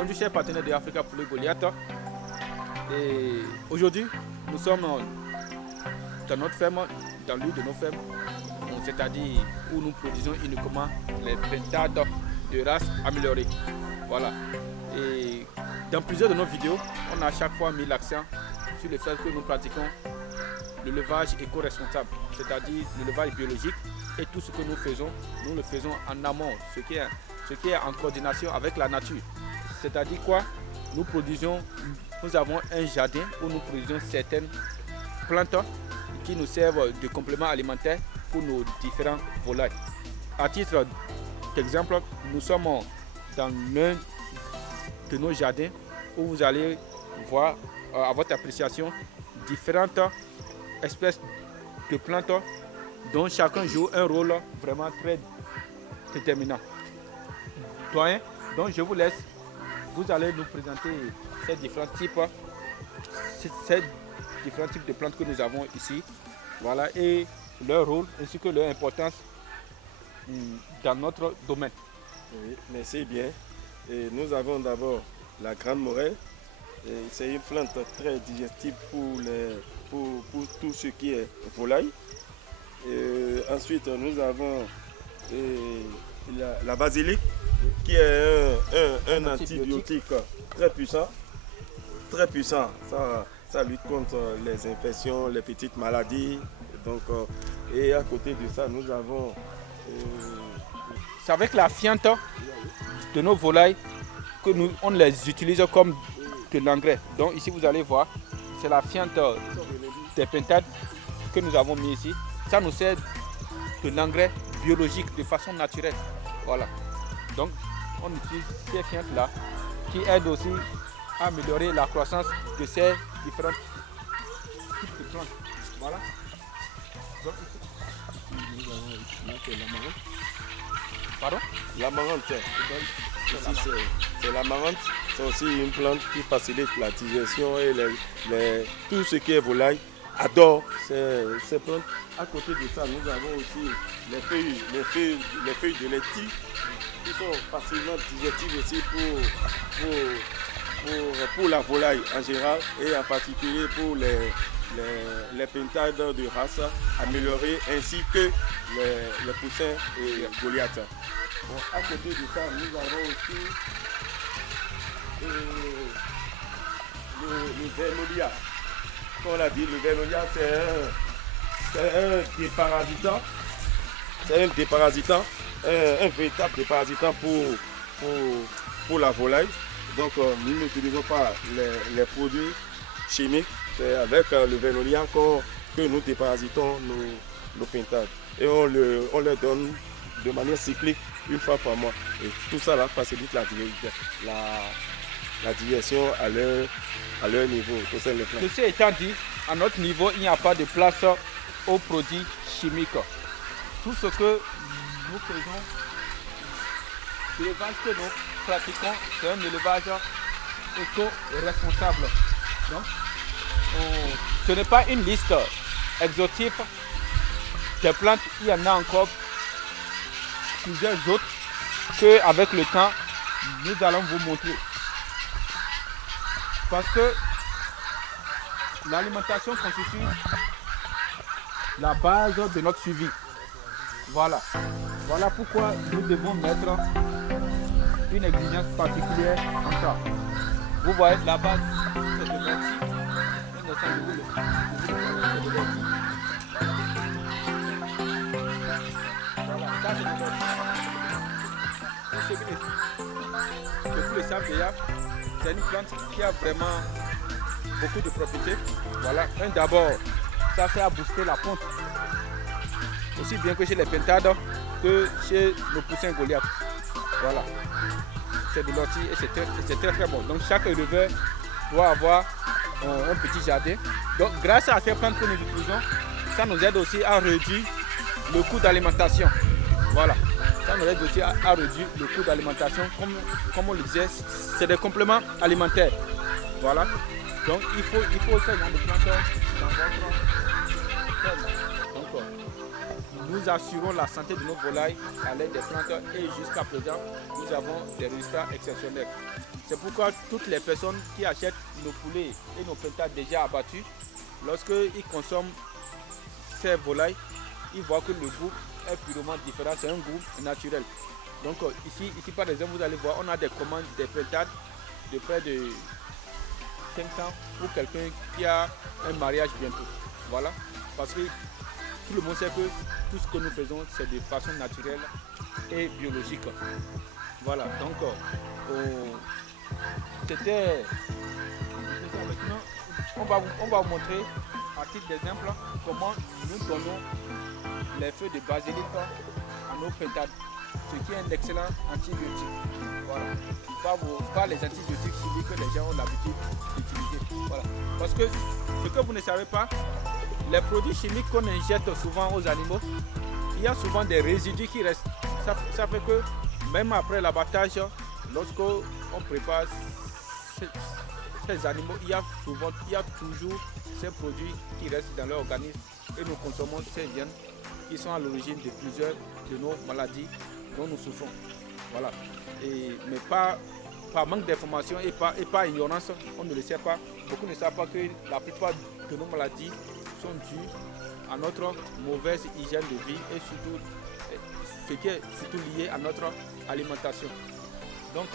Bonjour chers partenaires de Africa Poulet Goliath. Et aujourd'hui, nous sommes dans notre ferme, dans l'une de nos fermes, c'est-à-dire où nous produisons uniquement les pintades de race améliorée. Voilà. Et dans plusieurs de nos vidéos, on a à chaque fois mis l'accent sur le fait que nous pratiquons le levage éco-responsable, c'est-à-dire le levage biologique, et tout ce que nous le faisons en amont, ce qui est en coordination avec la nature. C'est-à-dire quoi? Nous avons un jardin où nous produisons certaines plantes qui nous servent de complément alimentaire pour nos différents volailles. À titre d'exemple, nous sommes dans l'un de nos jardins où vous allez voir à votre appréciation différentes espèces de plantes dont chacun joue un rôle vraiment très déterminant. Doyen, donc je vous laisse, vous allez nous présenter ces différents types de plantes que nous avons ici, voilà, et leur rôle ainsi que leur importance dans notre domaine. Oui, merci bien. Et nous avons d'abord la grande morelle. C'est une plante très digestive pour tout ce qui est volaille. Ensuite, nous avons la basilic, qui est un antibiotique très puissant. Très puissant. Ça lutte contre les infections, les petites maladies. Donc, et à côté de ça, nous avons... C'est avec la fiente de nos volailles que on les utilise comme de l'engrais. Donc ici vous allez voir, c'est la fiente des pintades que nous avons mis ici. Ça nous sert de l'engrais biologique de façon naturelle. Voilà. Donc on utilise ces fientes là qui aident aussi à améliorer la croissance de ces différentes types de plantes. Voilà. Donc ici, nous avons ici l'amarante. Pardon? L'amarante. C'est l'amarante. C'est aussi une plante qui facilite la digestion et tout ce qui est volaille adore ces plantes. À côté de ça, nous avons aussi les feuilles de laitier qui sont facilement digestives aussi pour la volaille en général et en particulier pour les pintades de race améliorées ainsi que les poussins et Goliath. Bon, à côté de ça, nous avons aussi le vernolia. Comme on l'a dit, le vernolia c'est un déparasitant. C'est un déparasitant, un véritable déparasitant pour la volaille. Donc nous n'utilisons pas les produits chimiques. C'est avec le vernolia que nous déparasitons nos pintades. Et on les donne de manière cyclique une fois par mois. Et tout ça là facilite la digestion à leur niveau. Ceci étant dit, à notre niveau, il n'y a pas de place aux produits chimiques. Tout ce que nous faisons, l'élevage que nous pratiquons, c'est un élevage éco-responsable. Donc, ce n'est pas une liste exhaustive des plantes, il y en a encore plusieurs autres qu'avec le temps, nous allons vous montrer. Parce que l'alimentation constitue la base de notre suivi. Voilà. Voilà pourquoi nous devons mettre une exigence particulière en ça. Vous voyez la base, c'est de bâti. Voilà, ça c'est le bâti. Beaucoup le savent déjà, c'est une plante qui a vraiment beaucoup de propriétés. Voilà, d'abord, ça fait à booster la ponte. Aussi bien que chez les pintades que chez nos poussins Goliath. Voilà. C'est de l'ortie et c'est très très bon. Donc chaque éleveur doit avoir un petit jardin. Donc grâce à ces plantes que nous utilisons, ça nous aide aussi à réduire le coût d'alimentation. Voilà. Ça nous aide aussi à réduire le coût d'alimentation. Comme on le disait, c'est des compléments alimentaires. Voilà. Donc il faut ce genre de plantes dans votre ferme. Donc nous assurons la santé de nos volailles à l'aide des plantes et jusqu'à présent, nous avons des résultats exceptionnels. C'est pourquoi toutes les personnes qui achètent nos poulets et nos pintades déjà abattus, lorsqu'ils consomment ces volailles, ils voient que le goût est purement différent, c'est un goût naturel. Donc ici par exemple, vous allez voir, on a des commandes des pintades de près de 500 pour quelqu'un qui a un mariage bientôt. Voilà, parce que tout le monde sait que tout ce que nous faisons, c'est de façon naturelle et biologique. Voilà, donc c'était... Maintenant, on va vous montrer à titre d'exemple comment nous donnons les feuilles de basilic à nos pintades, ce qui est un excellent antibiotique. Voilà. Pas les antibiotiques chimiques que les gens ont l'habitude d'utiliser. Voilà. Parce que ce que vous ne savez pas, les produits chimiques qu'on injecte souvent aux animaux, il y a souvent des résidus qui restent. Ça fait que même après l'abattage, lorsqu'on prépare ces animaux, il y a toujours ces produits qui restent dans leur organisme et nous consommons ces viandes qui sont à l'origine de plusieurs de nos maladies dont nous souffrons. Voilà. Mais par manque d'information et par ignorance, on ne le sait pas. Beaucoup ne savent pas que la plupart de nos maladies sont dues à notre mauvaise hygiène de vie et surtout ce qui est surtout lié à notre alimentation. Donc,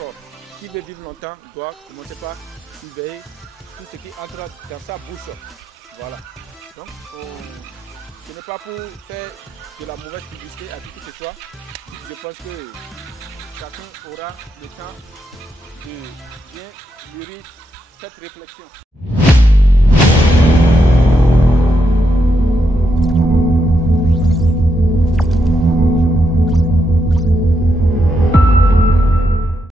qui veut vivre longtemps doit commencer par surveiller tout ce qui entre dans sa bouche. Voilà. Donc, ce n'est pas pour faire de la mauvaise publicité à qui que ce soit. Je pense que chacun aura le temps de bien mûrir cette réflexion.